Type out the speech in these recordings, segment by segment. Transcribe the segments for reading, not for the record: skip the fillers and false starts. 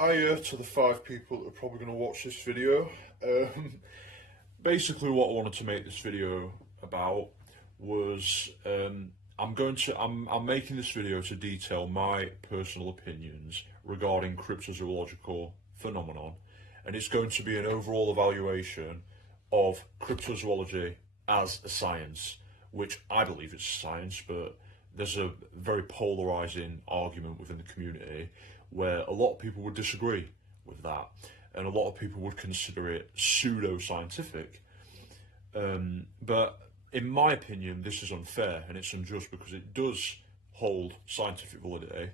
Hiya to the 5 people that are probably going to watch this video. Basically, what I wanted to make this video about was I'm making this video to detail my personal opinions regarding cryptozoological phenomenon, and it's going to be an overall evaluation of cryptozoology as a science, which I believe it's science, but there's a very polarizing argument within the community where a lot of people would disagree with that, and a lot of people would consider it pseudo-scientific. But in my opinion, this is unfair and it's unjust because it does hold scientific validity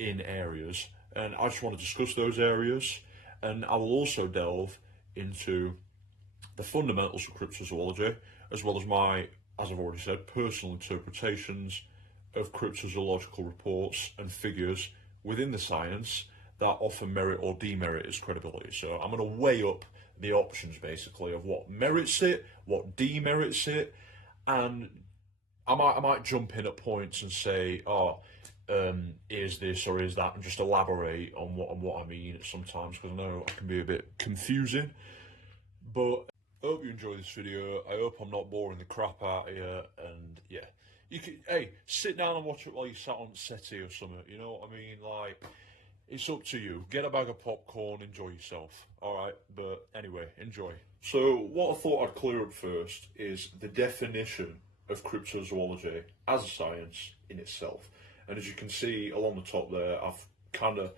in areas, and I just want to discuss those areas, and I will also delve into the fundamentals of cryptozoology, as well as my, as I've already said, personal interpretations of cryptozoological reports and figures within the science that often merit or demerit its credibility. So I'm going to weigh up the options basically of what merits it, what demerits it, and I might jump in at points and say, is this or is that, and just elaborate on what I mean sometimes, because I know I can be a bit confusing. But I hope you enjoy this video. I hope I'm not boring the crap out of you, and yeah. You can, hey, sit down and watch it while you sat on the settee or something, you know what I mean? Like, it's up to you. Get a bag of popcorn, enjoy yourself, alright? But anyway, enjoy. So, what I thought I'd clear up first is the definition of cryptozoology as a science in itself. And as you can see along the top there, I've kind of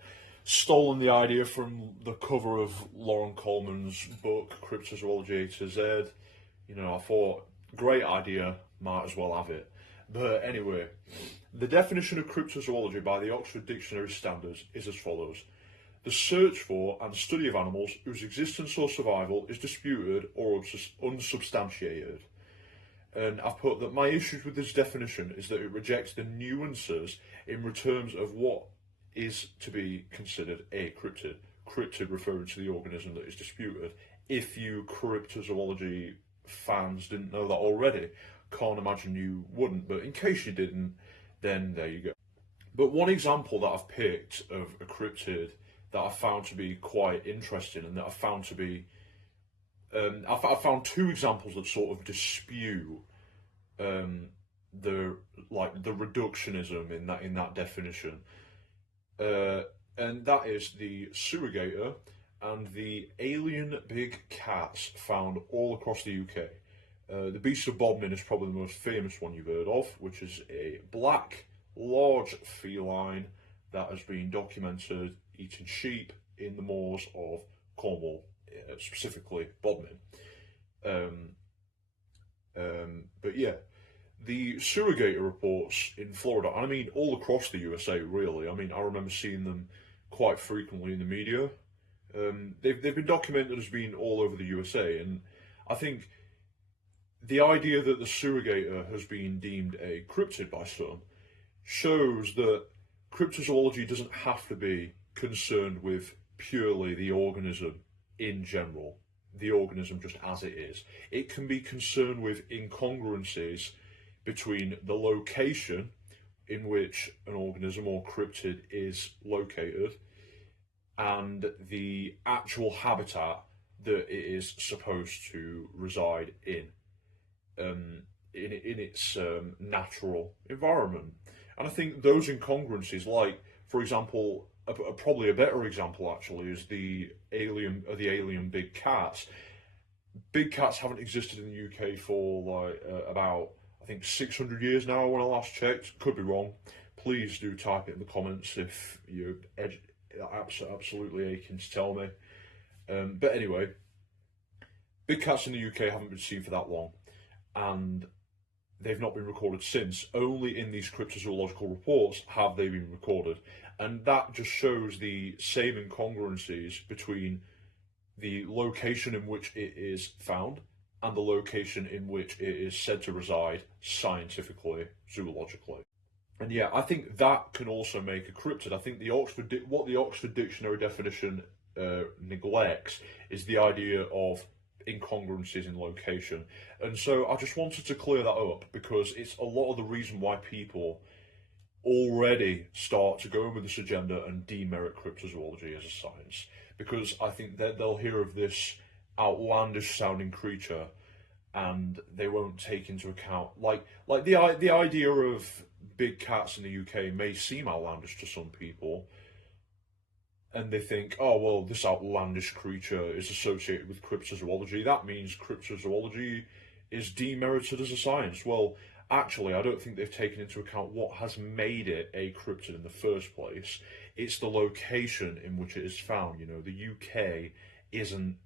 stolen the idea from the cover of Lauren Coleman's book, Cryptozoology A to Z. You know, I thought, great idea, might as well have it. But anyway, the definition of cryptozoology by the Oxford Dictionary Standards is as follows. The search for and study of animals whose existence or survival is disputed or unsubstantiated. And I've put that my issues with this definition is that it rejects the nuances in terms of what is to be considered a cryptid. Cryptid referring to the organism that is disputed. If you cryptozoology fans didn't know that already, can't imagine you wouldn't, but in case you didn't, then there you go. But one example that I've picked of a cryptid that I found to be quite interesting, and that I found to be, I found two examples that sort of dispute the reductionism in that definition, and that is the surrogator and the alien big cats found all across the UK. The beast of Bodmin is probably the most famous one you've heard of, which is a black, large feline that has been documented eating sheep in the moors of Cornwall, specifically Bodmin. But yeah, the surrogator reports in Florida, I mean all across the USA really, I mean I remember seeing them quite frequently in the media. They've been documented as being all over the USA, and I think the idea that the surrogator has been deemed a cryptid by some shows that cryptozoology doesn't have to be concerned with purely the organism in general, the organism just as it is. It can be concerned with incongruencies between the location in which an organism or cryptid is located and the actual habitat that it is supposed to reside in its natural environment. And I think those incongruencies, like for example, probably a better example actually is the alien big cats. Big cats haven't existed in the UK for like about I think 600 years now when I last checked. Could be wrong. Please do type it in the comments if you're absolutely aching to tell me. But anyway, big cats in the UK haven't been seen for that long, and they've not been recorded since. Only in these cryptozoological reports have they been recorded, and that just shows the same incongruencies between the location in which it is found and the location in which it is said to reside scientifically, zoologically. And yeah, I think that can also make a cryptid. I think what the Oxford Dictionary definition neglects is the idea of incongruencies in location. And so I just wanted to clear that up because it's a lot of the reason why people already start to go in with this agenda and demerit cryptozoology as a science, because I think that they'll hear of this outlandish sounding creature and they won't take into account like the idea of big cats in the UK may seem outlandish to some people, and they think, oh well, this outlandish creature is associated with cryptozoology. That means cryptozoology is demerited as a science. Well, actually, I don't think they've taken into account what has made it a cryptid in the first place. It's the location in which it is found. You know, the UK isn't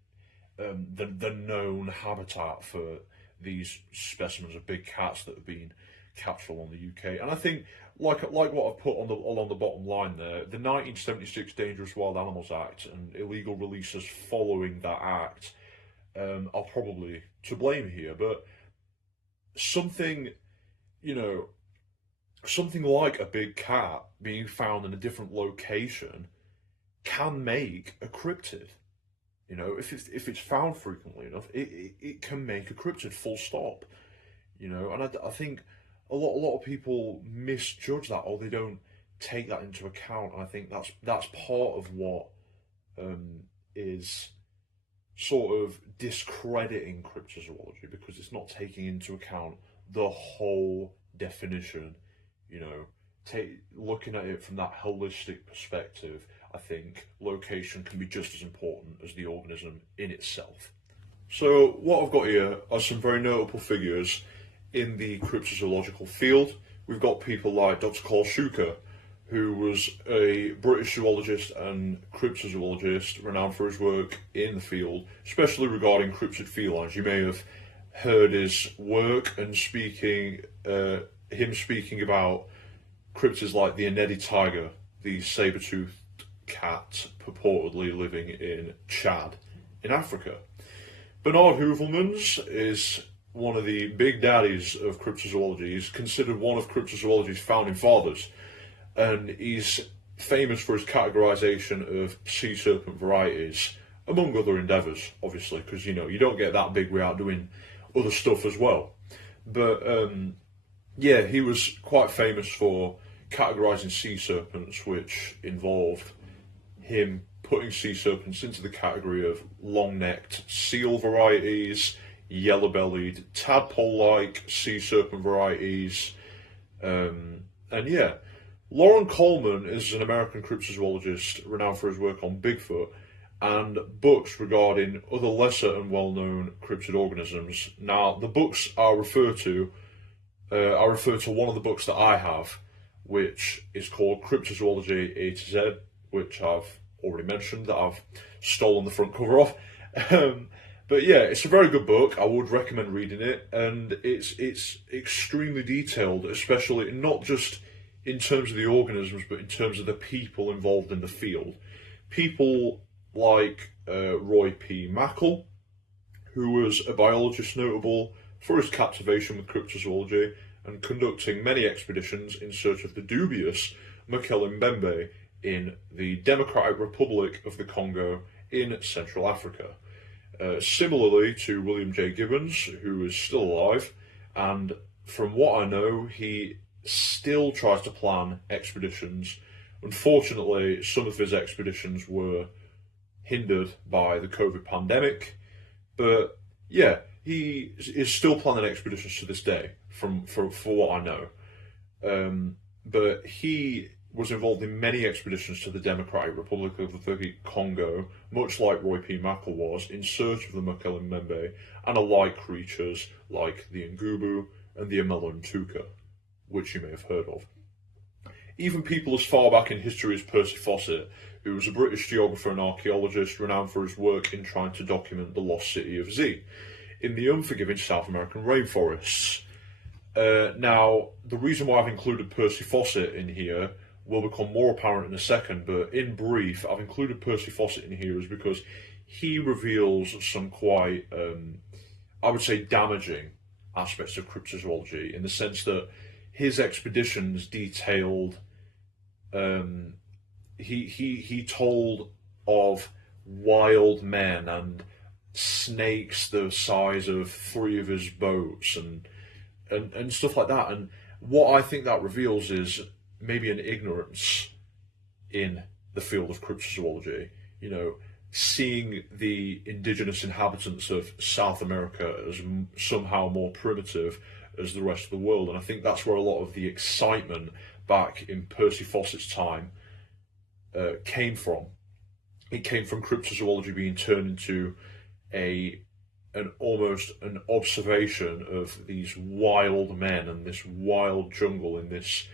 the known habitat for these specimens of big cats that have been captured along the UK. And I think, like what I've put on along the bottom line there, the 1976 Dangerous Wild Animals Act and illegal releases following that act are probably to blame here. But something, you know, something like a big cat being found in a different location can make a cryptid. You know, if it's found frequently enough, it can make a cryptid, full stop. You know, and I think a lot of people misjudge that, or they don't take that into account. And I think that's part of what is sort of discrediting cryptozoology, because it's not taking into account the whole definition. You know, looking at it from that holistic perspective, I think location can be just as important as the organism in itself. So what I've got here are some very notable figures in the cryptozoological field. We've got people like Dr. Carl Shuker, who was a British zoologist and cryptozoologist renowned for his work in the field, especially regarding cryptid felines. You may have heard his work and him speaking about cryptids like the Anedi tiger, the saber-toothed cat purportedly living in Chad in Africa. Bernard Heuvelmans is one of the big daddies of cryptozoology. He's considered one of cryptozoology's founding fathers, and he's famous for his categorization of sea serpent varieties, among other endeavors, obviously, because, you know, you don't get that big without doing other stuff as well. But yeah, he was quite famous for categorizing sea serpents, which involved him putting sea serpents into the category of long-necked seal varieties, yellow-bellied tadpole-like sea serpent varieties, and yeah. Lauren Coleman is an American cryptozoologist renowned for his work on Bigfoot and books regarding other lesser and well-known cryptid organisms. Now, the books I refer to one of the books that I have, which is called Cryptozoology A to Z, which I've already mentioned, that I've stolen the front cover of. But yeah, it's a very good book. I would recommend reading it, and it's extremely detailed, especially not just in terms of the organisms, but in terms of the people involved in the field. People like Roy P. Mackle, who was a biologist notable for his captivation with cryptozoology and conducting many expeditions in search of the dubious Mokele-Mbembe in the Democratic Republic of the Congo in Central Africa. Similarly to William J. Gibbons, who is still alive, and from what I know, he still tries to plan expeditions. Unfortunately, some of his expeditions were hindered by the COVID pandemic, but yeah, he is still planning expeditions to this day, for what I know. But he was involved in many expeditions to the Democratic Republic of the Congo, much like Roy P. Mackle was, in search of the Mokele-Mbembe and alike creatures like the Ngubu and the Amelantuka, which you may have heard of. Even people as far back in history as Percy Fawcett, who was a British geographer and archaeologist renowned for his work in trying to document the lost city of Z in the unforgiving South American rainforests. Now, the reason why I've included Percy Fawcett in here will become more apparent in a second, but in brief, I've included Percy Fawcett in here is because he reveals some quite, I would say, damaging aspects of cryptozoology, in the sense that his expeditions detailed, he told of wild men and snakes the size of 3 of his boats and stuff like that. And what I think that reveals is maybe an ignorance in the field of cryptozoology. You know, seeing the indigenous inhabitants of South America as somehow more primitive as the rest of the world. And I think that's where a lot of the excitement back in Percy Fawcett's time came from. It came from cryptozoology being turned into almost an observation of these wild men and this wild jungle in this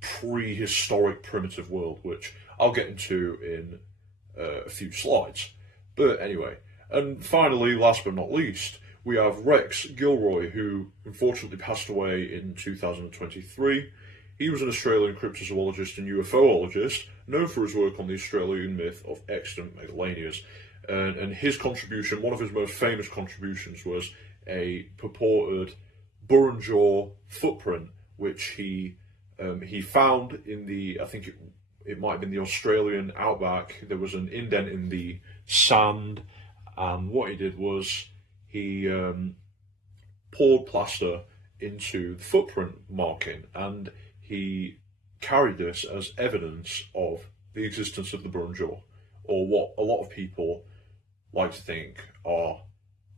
prehistoric primitive world, which I'll get into in a few slides. But anyway, and finally, last but not least, we have Rex Gilroy, who unfortunately passed away in 2023. He was an Australian cryptozoologist and UFOologist, known for his work on the Australian myth of extant megalanias. And his contribution, one of his most famous contributions, was a purported Burundjor footprint, which he found in the, I think it might have been the Australian outback. There was an indent in the sand, and what he did was he poured plaster into the footprint marking, and he carried this as evidence of the existence of the Burundjor, or what a lot of people like to think are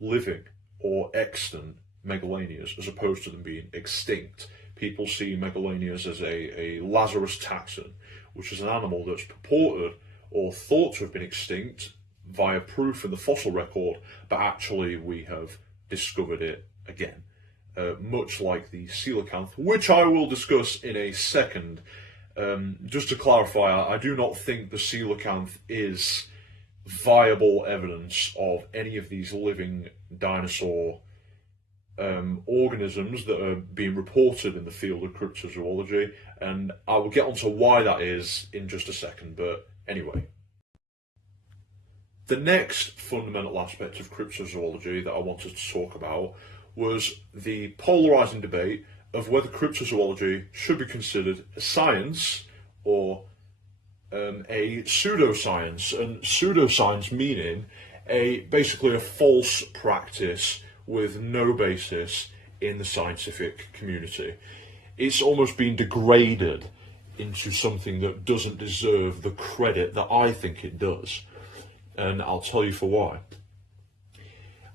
living or extant megalanias, as opposed to them being extinct. People see megalanias as a Lazarus taxon, which is an animal that's purported or thought to have been extinct via proof in the fossil record, but actually we have discovered it again. Much like the coelacanth, which I will discuss in a second. Just to clarify, I do not think the coelacanth is viable evidence of any of these living dinosaur organisms that are being reported in the field of cryptozoology, and I will get onto why that is in just a second. But anyway, the next fundamental aspect of cryptozoology that I wanted to talk about was the polarizing debate of whether cryptozoology should be considered a science or a pseudoscience, and pseudoscience meaning basically a false practice with no basis in the scientific community. It's almost been degraded into something that doesn't deserve the credit that I think it does, and I'll tell you for why.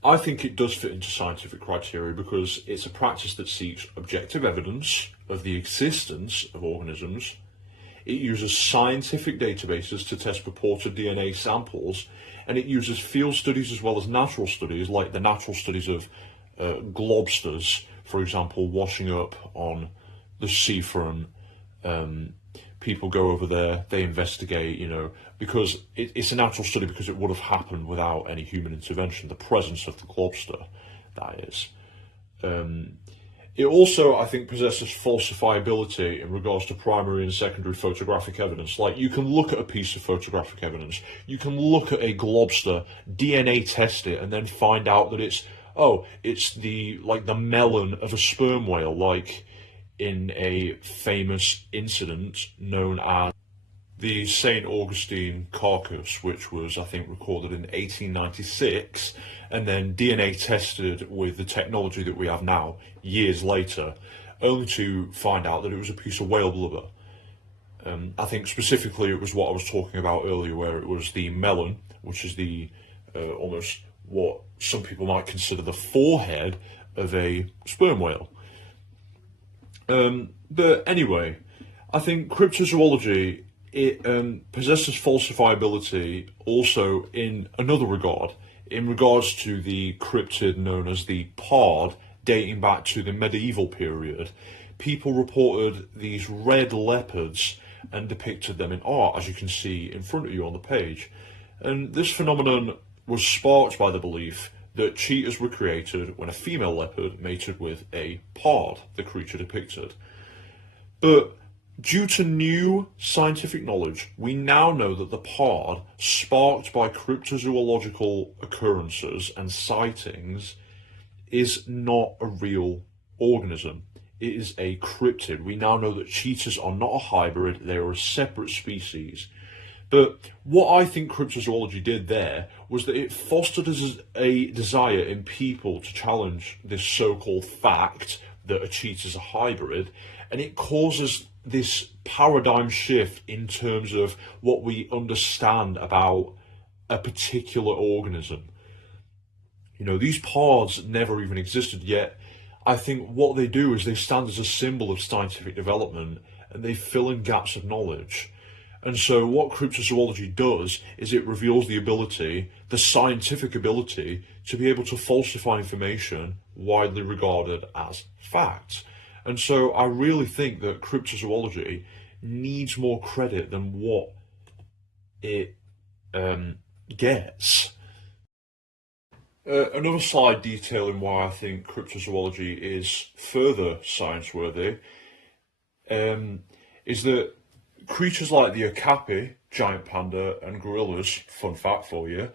I think it does fit into scientific criteria because it's a practice that seeks objective evidence of the existence of organisms. It uses scientific databases to test purported DNA samples, and it uses field studies as well as natural studies, like the natural studies of globsters, for example, washing up on the seafront. People go over there, they investigate, because it's a natural study because it would have happened without any human intervention, the presence of the globster, that is. It also, I think, possesses falsifiability in regards to primary and secondary photographic evidence. Like, you can look at a piece of photographic evidence, you can look at a globster, DNA test it, and then find out that it's the melon of a sperm whale, like in a famous incident known as the St. Augustine carcass, which was, I think, recorded in 1896, and then DNA tested with the technology that we have now, years later, only to find out that it was a piece of whale blubber. I think specifically it was what I was talking about earlier, where it was the melon, which is the almost what some people might consider the forehead of a sperm whale. But anyway, I think cryptozoology, it possesses falsifiability also in another regard, in regards to the cryptid known as the pod, dating back to the medieval period. People reported these red leopards and depicted them in art, as you can see in front of you on the page. And this phenomenon was sparked by the belief that cheetahs were created when a female leopard mated with a pod, the creature depicted. But due to new scientific knowledge, we now know that the pod, sparked by cryptozoological occurrences and sightings, is not a real organism. It is a cryptid. We now know that cheetahs are not a hybrid, they are a separate species. But what I think cryptozoology did there was that it fostered a desire in people to challenge this so-called fact that a cheetah is a hybrid, and it causes this paradigm shift in terms of what we understand about a particular organism. You know, these pods never even existed, yet I think what they do is they stand as a symbol of scientific development, and they fill in gaps of knowledge. And so what cryptozoology does is it reveals the ability, the scientific ability, to be able to falsify information widely regarded as fact. And so I really think that cryptozoology needs more credit than what it gets. Another slide detailing why I think cryptozoology is further science-worthy is that creatures like the okapi, giant panda, and gorillas, fun fact for you,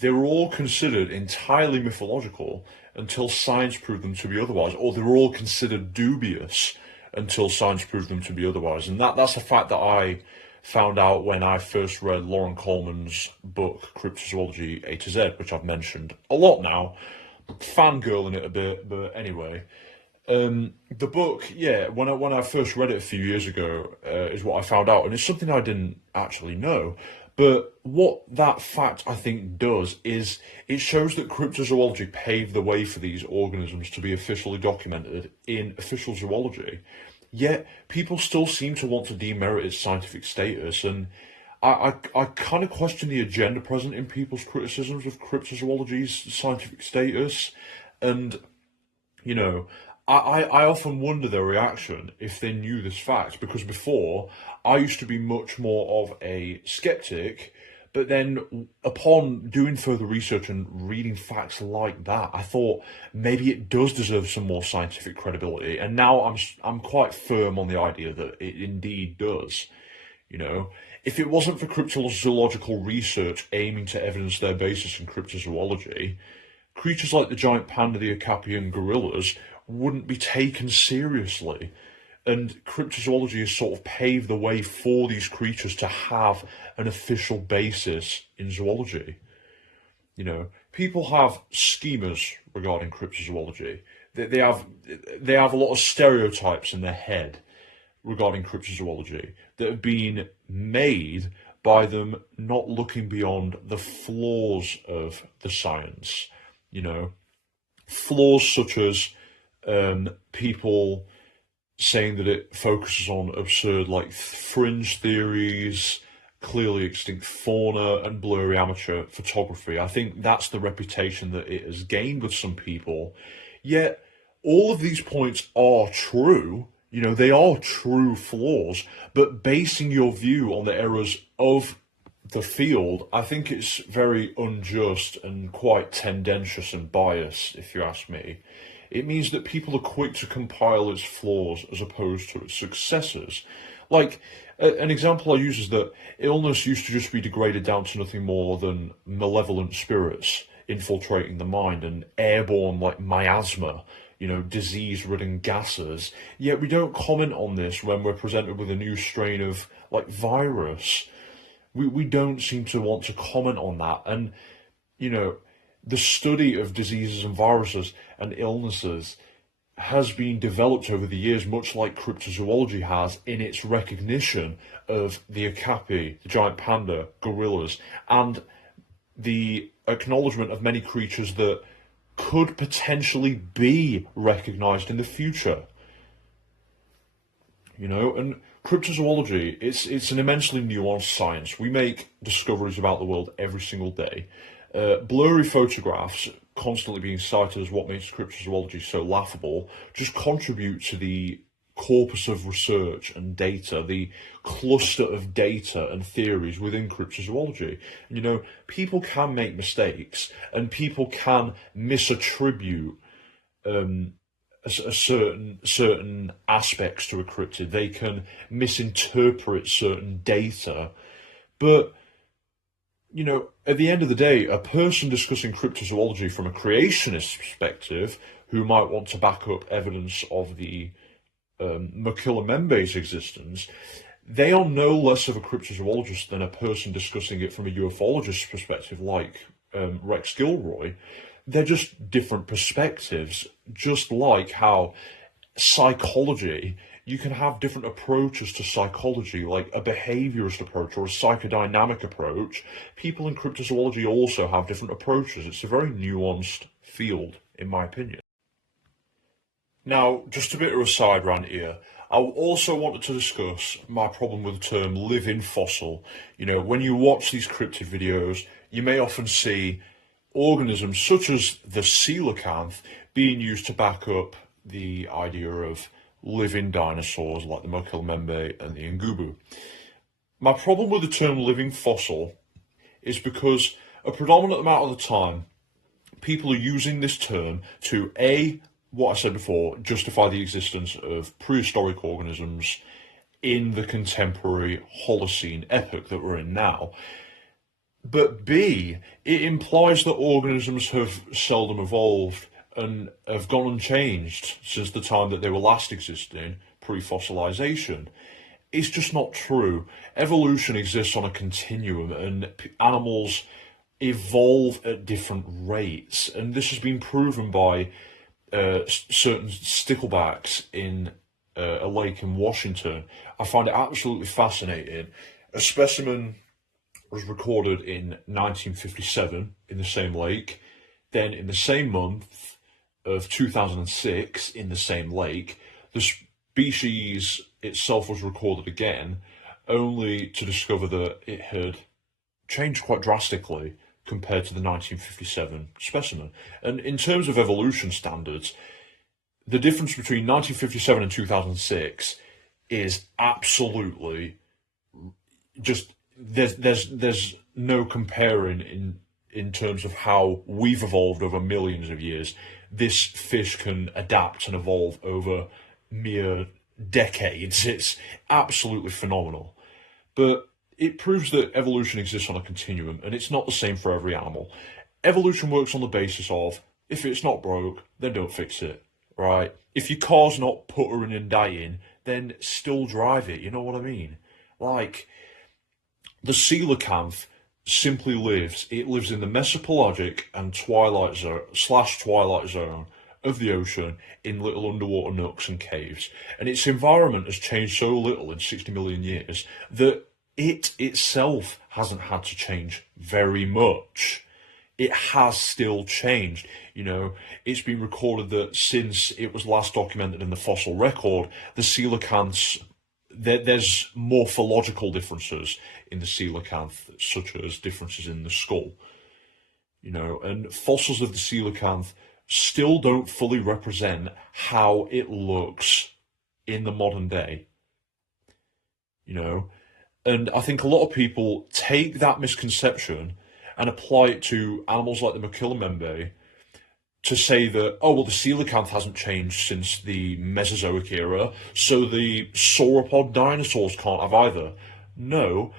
they were all considered entirely mythological until science proved them to be otherwise, or they were all considered dubious until science proved them to be otherwise. And that's a fact that I found out when I first read Lauren Coleman's book, Cryptozoology A to Z, which I've mentioned a lot now, fangirling it a bit, but anyway. The book, yeah, when I first read it a few years ago, is what I found out, and it's something I didn't actually know. But what that fact, I think, does is it shows that cryptozoology paved the way for these organisms to be officially documented in official zoology. Yet, people still seem to want to demerit its scientific status, and I kind of question the agenda present in people's criticisms of cryptozoology's scientific status. And, you know, I often wonder their reaction if they knew this fact, because before I used to be much more of a skeptic, but then upon doing further research and reading facts like that, I thought maybe it does deserve some more scientific credibility, and now I'm quite firm on the idea that it indeed does. You know, if it wasn't for cryptozoological research aiming to evidence their basis in cryptozoology, creatures like the giant panda, the okapi, and gorillas wouldn't be taken seriously. And cryptozoology has sort of paved the way for these creatures to have an official basis in zoology. You know, people have schemas regarding cryptozoology. They have a lot of stereotypes in their head regarding cryptozoology that have been made by them not looking beyond the flaws of the science. You know, flaws such as people saying that it focuses on absurd, like, fringe theories, clearly extinct fauna, and blurry amateur photography. I think that's the reputation that it has gained with some people. Yet, all of these points are true. You know, they are true flaws, but basing your view on the errors of the field, I think it's very unjust and quite tendentious and biased, if you ask me. It means that people are quick to compile its flaws as opposed to its successes. Like, an example I use is that illness used to just be degraded down to nothing more than malevolent spirits infiltrating the mind and airborne, like, miasma, you know, disease-ridden gases. Yet we don't comment on this when we're presented with a new strain of, like, virus. We don't seem to want to comment on that. And, you know, the study of diseases and viruses and illnesses has been developed over the years, much like cryptozoology has, in its recognition of the okapi, the giant panda, gorillas, and the acknowledgement of many creatures that could potentially be recognized in the future. You know, and cryptozoology, it's an immensely nuanced science. We make discoveries about the world every single day. Blurry photographs, constantly being cited as what makes cryptozoology so laughable, just contribute to the corpus of research and data, the cluster of data and theories within cryptozoology. You know, people can make mistakes, and people can misattribute certain aspects to a cryptid. They can misinterpret certain data, but, you know, at the end of the day, a person discussing cryptozoology from a creationist perspective, who might want to back up evidence of the Mokilla-Membe's existence, they are no less of a cryptozoologist than a person discussing it from a ufologist's perspective, like Rex Gilroy. They're just different perspectives, just like how psychology you can have different approaches to psychology, like a behaviorist approach or a psychodynamic approach. People in cryptozoology also have different approaches. It's a very nuanced field, in my opinion. Now, just a bit of a side rant here. I also wanted to discuss my problem with the term living fossil. You know, when you watch these cryptid videos, you may often see organisms such as the coelacanth being used to back up the idea of living dinosaurs like the Mokilembe and the Ngubu. My problem with the term living fossil is because a predominant amount of the time, people are using this term to what I said before, justify the existence of prehistoric organisms in the contemporary Holocene epoch that we're in now. But B, it implies that organisms have seldom evolved and have gone unchanged since the time that they were last existing, pre-fossilization. It's just not true. Evolution exists on a continuum, and animals evolve at different rates, and this has been proven by certain sticklebacks in a lake in Washington. I find it absolutely fascinating. A specimen was recorded in 1957 in the same lake. Then in the same month of 2006 in the same lake, the species itself was recorded again, only to discover that it had changed quite drastically compared to the 1957 specimen. And in terms of evolution standards, the difference between 1957 and 2006 is absolutely just, there's no comparing in terms of how we've evolved over millions of years. This fish can adapt and evolve over mere decades. It's absolutely phenomenal. But it proves that evolution exists on a continuum, and it's not the same for every animal. Evolution works on the basis of, if it's not broke, then don't fix it, right? If your car's not puttering and dying, then still drive it, you know what I mean? Like, the coelacanth simply lives in the mesopelagic and twilight zone of the ocean in little underwater nooks and caves. And its environment has changed so little in 60 million years that it itself hasn't had to change very much. It has still changed. You know, it's been recorded that since it was last documented in the fossil record, the coelacanths, there's morphological differences in the coelacanth, such as differences in the skull. You know, and fossils of the coelacanth still don't fully represent how it looks in the modern day. You know, and I think a lot of people take that misconception and apply it to animals like the Mokilembe to say that, oh, well, the coelacanth hasn't changed since the Mesozoic era, so the sauropod dinosaurs can't have either. No,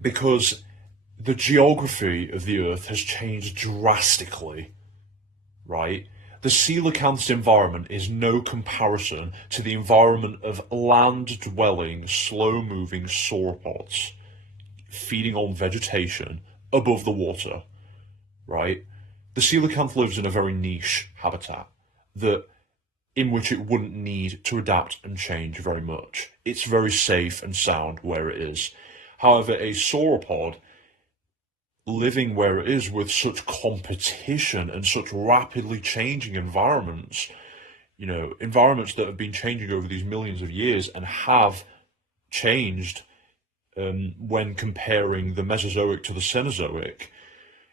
because the geography of the Earth has changed drastically, right? The coelacanth's environment is no comparison to the environment of land-dwelling, slow-moving sauropods feeding on vegetation above the water, right? The coelacanth lives in a very niche habitat in which it wouldn't need to adapt and change very much. It's very safe and sound where it is. However, a sauropod living where it is with such competition and such rapidly changing environments, you know, environments that have been changing over these millions of years and have changed when comparing the Mesozoic to the Cenozoic,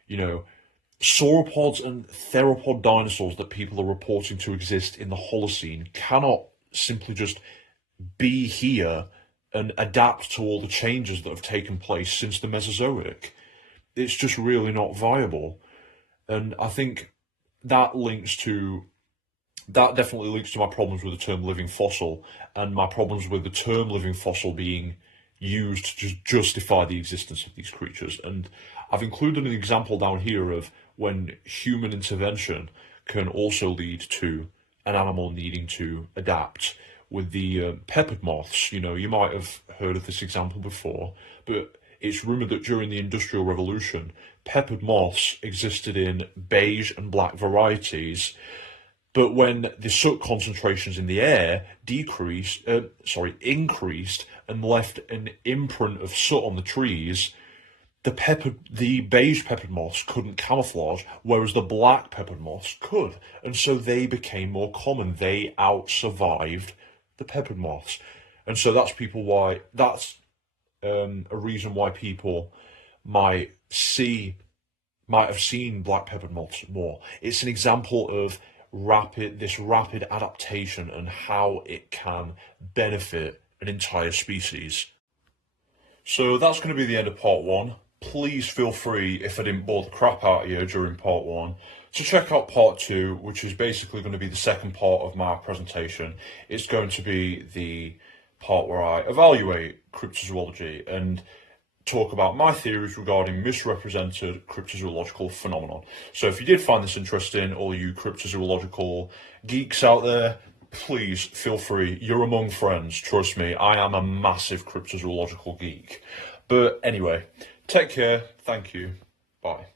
you know, sauropods and theropod dinosaurs that people are reporting to exist in the Holocene cannot simply just be here and adapt to all the changes that have taken place since the Mesozoic. It's just really not viable. And I think that definitely links to my problems with the term living fossil, and my problems with the term living fossil being used to justify the existence of these creatures. And I've included an example down here of when human intervention can also lead to an animal needing to adapt. With the peppered moths, you know, you might have heard of this example before, but it's rumoured that during the Industrial Revolution, peppered moths existed in beige and black varieties, But when the soot concentrations in the air increased and left an imprint of soot on the trees, the beige peppered moths couldn't camouflage, whereas the black peppered moths could. And so they became more common. They out-survived the peppered moths. And so that's a reason why people might have seen black peppered moths more. It's an example of this rapid adaptation and how it can benefit an entire species. So that's going to be the end of part one. Please feel free, if I didn't bore the crap out of you during part one, to check out part two, which is basically going to be the second part of my presentation. It's going to be the part where I evaluate cryptozoology and talk about my theories regarding misrepresented cryptozoological phenomenon. So if you did find this interesting, all you cryptozoological geeks out there, please feel free. You're among friends. Trust me, I am a massive cryptozoological geek. But anyway, take care. Thank you. Bye.